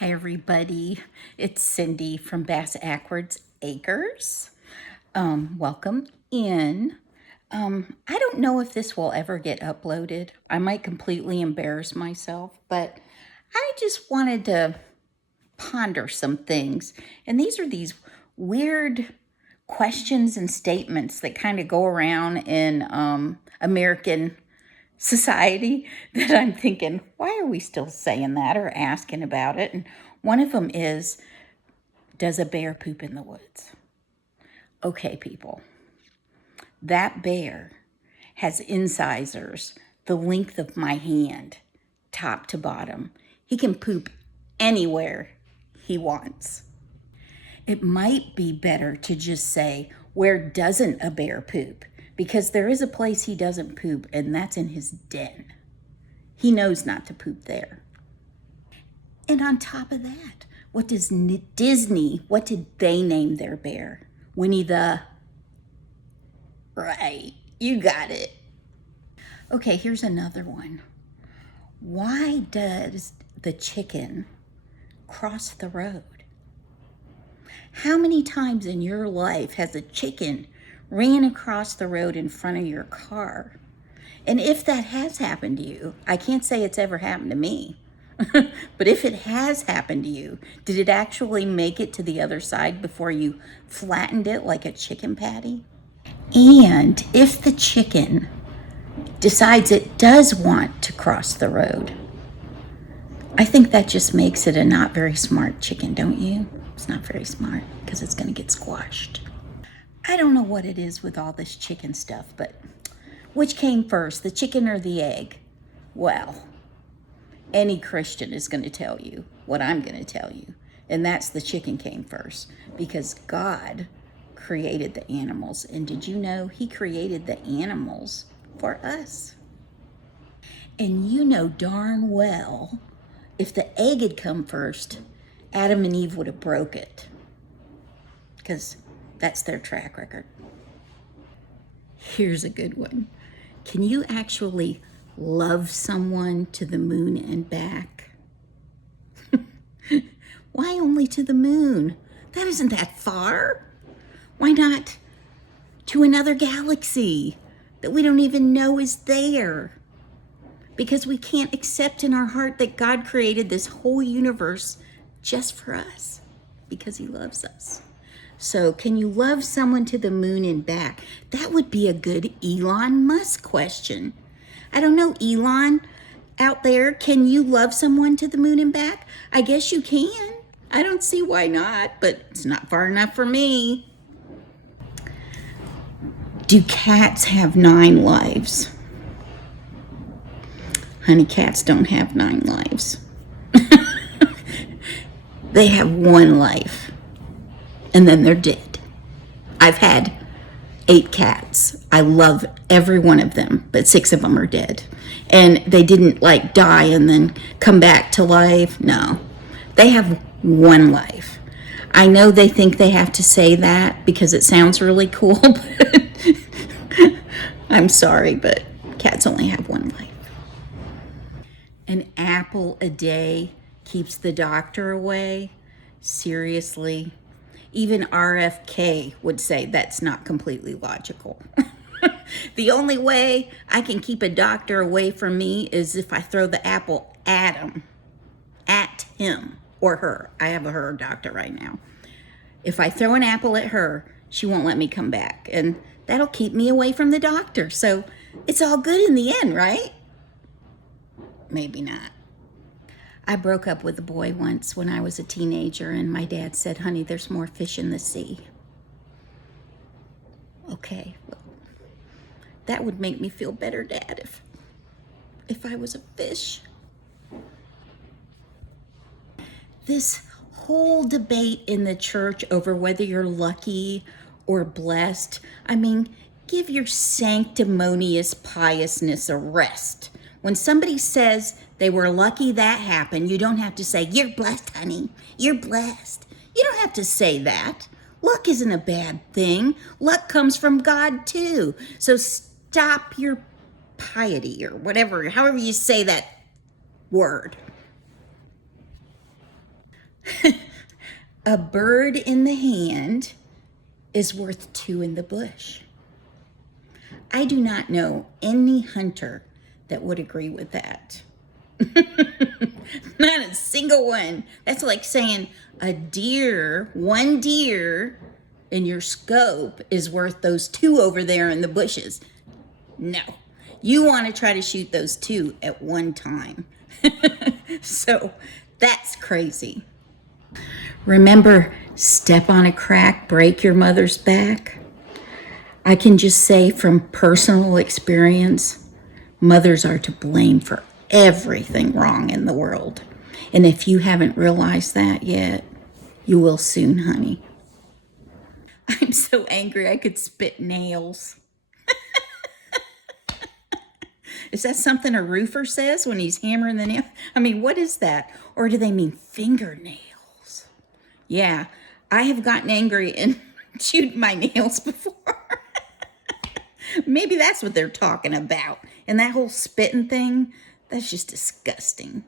Hi, everybody. It's Cindy from Bass Ackwards Acres. Welcome in. I don't know if this will ever get uploaded. I might completely embarrass myself, but I just wanted to ponder some things. And these are these weird questions and statements that kind of go around in American society that I'm thinking, why are we still saying that or asking about it? And one of them is, does a bear poop in the woods? Okay, people, that bear has incisors the length of my hand, top to bottom. He can poop anywhere he wants. It might be better to just say, where doesn't a bear poop? Because there is a place he doesn't poop, and that's in his den. He knows not to poop there. And on top of that, what did they name their bear? Winnie the... Right, you got it. Okay, here's another one. Why does the chicken cross the road? How many times in your life has a chicken ran across the road in front of your car? And if that has happened to you, I can't say it's ever happened to me, but if it has happened to you, did it actually make it to the other side before you flattened it like a chicken patty? And if the chicken decides it does want to cross the road, I think that just makes it a not very smart chicken, don't you? It's not very smart because it's going to get squashed. I don't know what it is with all this chicken stuff, but which came first, the chicken or the egg? Well, any Christian is going to tell you what I'm going to tell you, and that's the chicken came first because God created the animals. And did you know he created the animals for us? And you know darn well if the egg had come first, Adam and Eve would have broke it because that's their track record. Here's a good one. Can you actually love someone to the moon and back? Why only to the moon? That isn't that far. Why not to another galaxy that we don't even know is there? Because we can't accept in our heart that God created this whole universe just for us because he loves us. So can you love someone to the moon and back? That would be a good Elon Musk question. I don't know, Elon, out there, can you love someone to the moon and back? I guess you can. I don't see why not, but it's not far enough for me. Do cats have 9 lives? Honey, cats don't have 9 lives. They have 1 life, and then they're dead. I've had 8 cats. I love every one of them, but 6 of them are dead. And they didn't like die and then come back to life. No, they have 1 life. I know they think they have to say that because it sounds really cool, but I'm sorry, but cats only have 1 life. An apple a day keeps the doctor away? Seriously? Even RFK would say that's not completely logical. The only way I can keep a doctor away from me is if I throw the apple at him or her. I have a her doctor right now. If I throw an apple at her, she won't let me come back, and that'll keep me away from the doctor. So it's all good in the end, right? Maybe not. I broke up with a boy once when I was a teenager, and my dad said, honey, there's more fish in the sea. Okay, well, that would make me feel better, Dad, if I was a fish. This whole debate in the church over whether you're lucky or blessed, I mean, give your sanctimonious piousness a rest. When somebody says they were lucky that happened, you don't have to say, you're blessed, honey, you're blessed. You don't have to say that. Luck isn't a bad thing. Luck comes from God too. So stop your piety or whatever, however you say that word. A bird in the hand is worth two in the bush. I do not know any hunter that would agree with that. Not a single one. That's like saying a deer, one deer in your scope is worth those two over there in the bushes. No, you want to try to shoot those two at one time. So that's crazy. Remember, step on a crack, break your mother's back. I can just say from personal experience, mothers are to blame for everything wrong in the world. And if you haven't realized that yet, you will soon, honey. I'm so angry I could spit nails. Is that something a roofer says when he's hammering the nail? I mean, what is that? Or do they mean fingernails? Yeah, I have gotten angry and chewed my nails before. Maybe that's what they're talking about. And that whole spitting thing, that's just disgusting.